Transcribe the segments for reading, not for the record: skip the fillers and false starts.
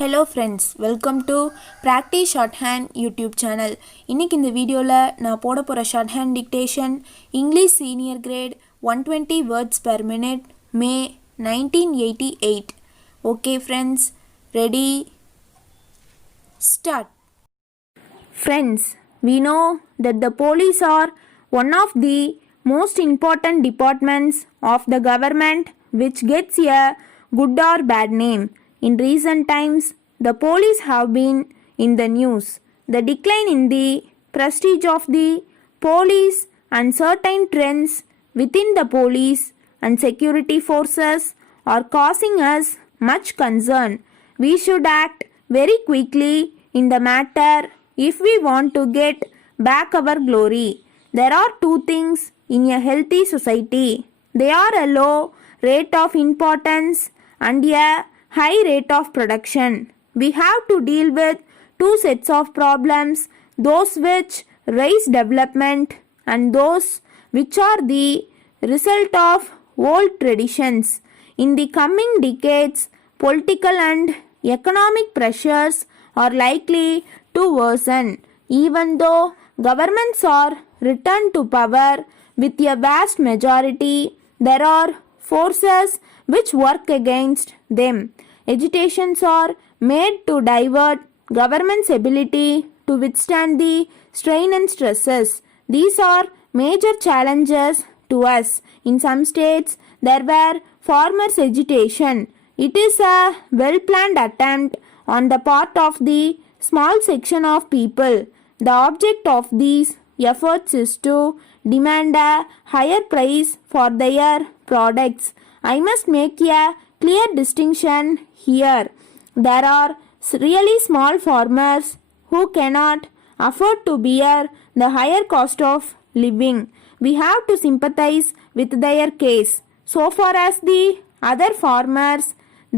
Hello friends, welcome to practice short hand YouTube channel. இன்றைக்கி இந்த வீடியோவில் நான் போட போகிற short hand dictation English senior great 120 words per minute May 1988. Okay friends, ready, start. Friends, we know that the police are one of the most important departments of the government which gets a good or bad name. In recent times, the police have been in the news. The decline in the prestige of the police and certain trends within the police and security forces are causing us much concern. We should act very quickly in the matter if we want to get back our glory. There are two things in a healthy society. They are a low rate of importance and a high rate of production. We have to deal with two sets of problems, those which raise development and those which are the result of old traditions. In the coming decades, political and economic pressures are likely to worsen. Even though governments are returned to power with a vast majority, there are forces which work against them. Agitations are made to divert government's ability to withstand the strain and stresses. These are major challenges to us. In some states, there were farmers' agitation. It is a well-planned attempt on the part of the small section of people. The object of these efforts is to demand a higher price for their products. I must make a clear distinction here. There are really small farmers who cannot afford to bear the higher cost of living. We have to sympathize with their case. So far as the other farmers,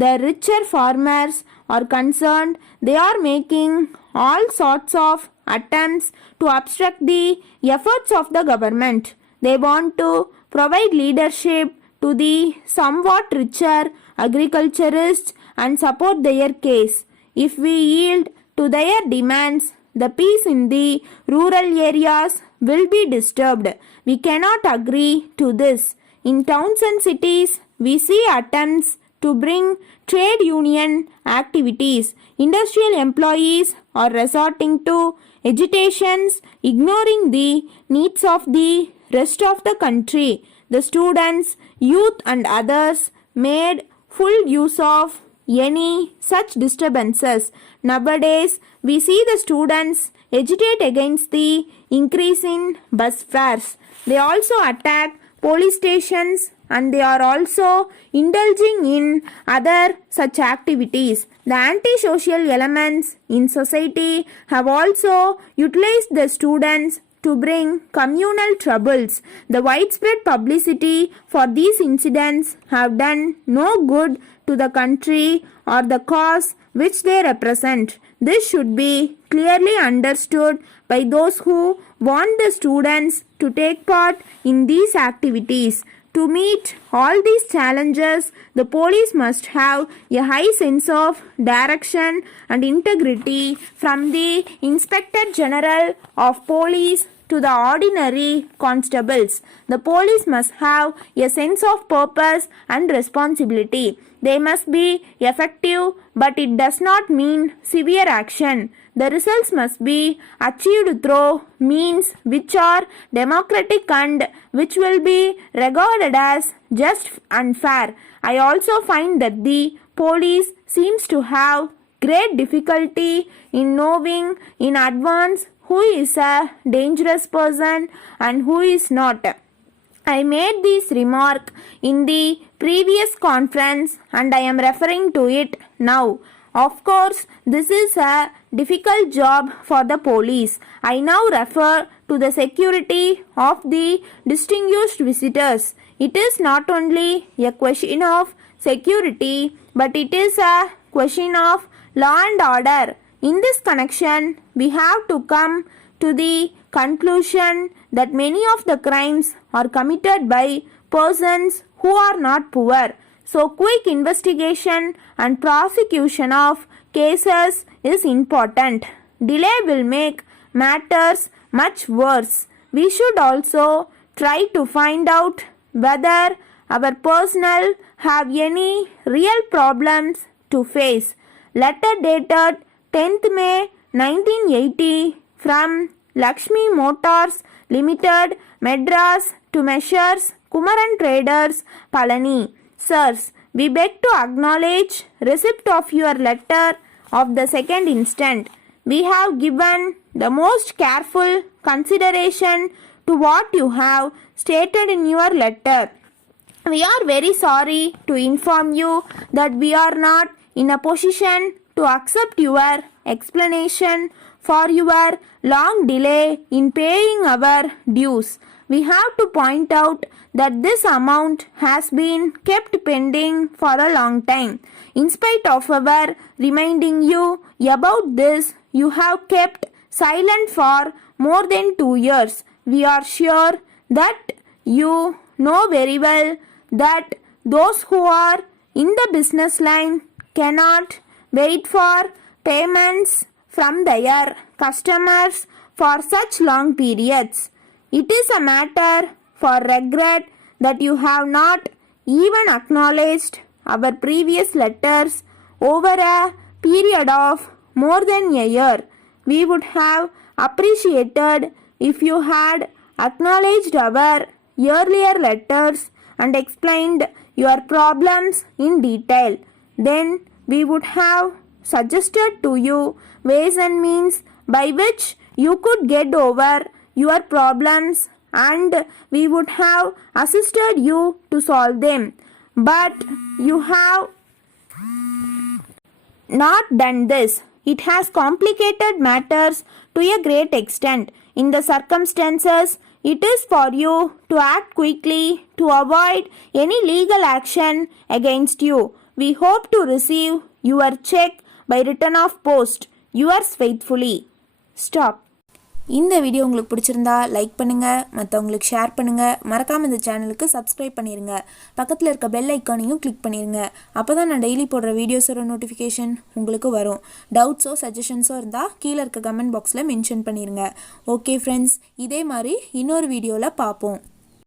the richer farmers, are concerned, they are making all sorts of attempts to obstruct the efforts of the government. They want to provide leadership to the somewhat richer agriculturists and support their case. If we yield to their demands, the peace in the rural areas will be disturbed. We cannot agree to this. In towns and cities, we see attempts to bring trade union activities. Industrial employees are resorting to agitations, ignoring the needs of the rest of the country. The students, youth and others made full use of any such disturbances. Nowadays, we see the students agitate against the increase in bus fares. They also attack police stations and they are also indulging in other such activities. The anti-social elements in society have also utilized the students to bring communal troubles. The widespread publicity for these incidents have done no good to the country or the cause which they represent. This should be clearly understood by those who want the students to take part in these activities. To meet all these challenges, the police must have a high sense of direction and integrity, from the Inspector General of Police to the ordinary constables. The police must have a sense of purpose and responsibility. They must be effective, but it does not mean severe action. The results must be achieved through means which are democratic and which will be regarded as just and fair. I also find that the police seems to have great difficulty in knowing in advance who is a dangerous person and who is not. I made this remark in the previous conference and I am referring to it now. Of course, this is a difficult job for the police. I now refer to the security of the distinguished visitors. It is not only a question of security, but it is a question of law and order. In this connection, we have to come to the conclusion that many of the crimes are committed by persons who are not poor. So quick investigation and prosecution of cases is important. Delay will make matters much worse. We should also try to find out whether our personnel have any real problems to face. Letter dated 10th May 1980 from Lakshmi Motors Limited, Madras to Messrs. Kumaran Traders, Palani. Sirs, we beg to acknowledge receipt of your letter of the 2nd instant. We have given the most careful consideration to what you have stated in your letter. We are very sorry to inform you that we are not in a position to accept your explanation for your long delay in paying our dues. We have to point out that this amount has been kept pending for a long time. In spite of our reminding you about this, you have kept silent for more than 2 years. We are sure that you know very well that those who are in the business line cannot wait for payments from their customers for such long periods. It is a matter for regret that you have not even acknowledged our previous letters over a period of more than a year. We would have appreciated if you had acknowledged our earlier letters and explained your problems in detail. Then we would have suggested to you ways and means by which you could get over your problems, and we would have assisted you to solve them. But you have not done this. It has complicated matters to a great extent. In the circumstances, it is for you to act quickly to avoid any legal action against you. We hope to receive your check by return of post. Yours faithfully. Stop. இந்த video உங்களுக்கு பிடிச்சிருந்தா like பண்ணுங்கள், மற்றவங்களுக்கு share பண்ணுங்கள், மறக்காமல் இந்த சேனலுக்கு subscribe பண்ணிடுங்க. பக்கத்தில் இருக்க பெல் ஐக்கானையும் கிளிக் பண்ணிடுங்க. அப்போ தான் நான் டெய்லி போடுற வீடியோஸோட நோட்டிஃபிகேஷன் உங்களுக்கு வரும். டவுட்ஸோ சஜஷன்ஸோ இருந்தால் கீழே இருக்க கமெண்ட் பாக்ஸில் மென்ஷன் பண்ணிடுங்க. ஓகே ஃப்ரெண்ட்ஸ், இதே மாதிரி இன்னொரு வீடியோவில் பார்ப்போம்.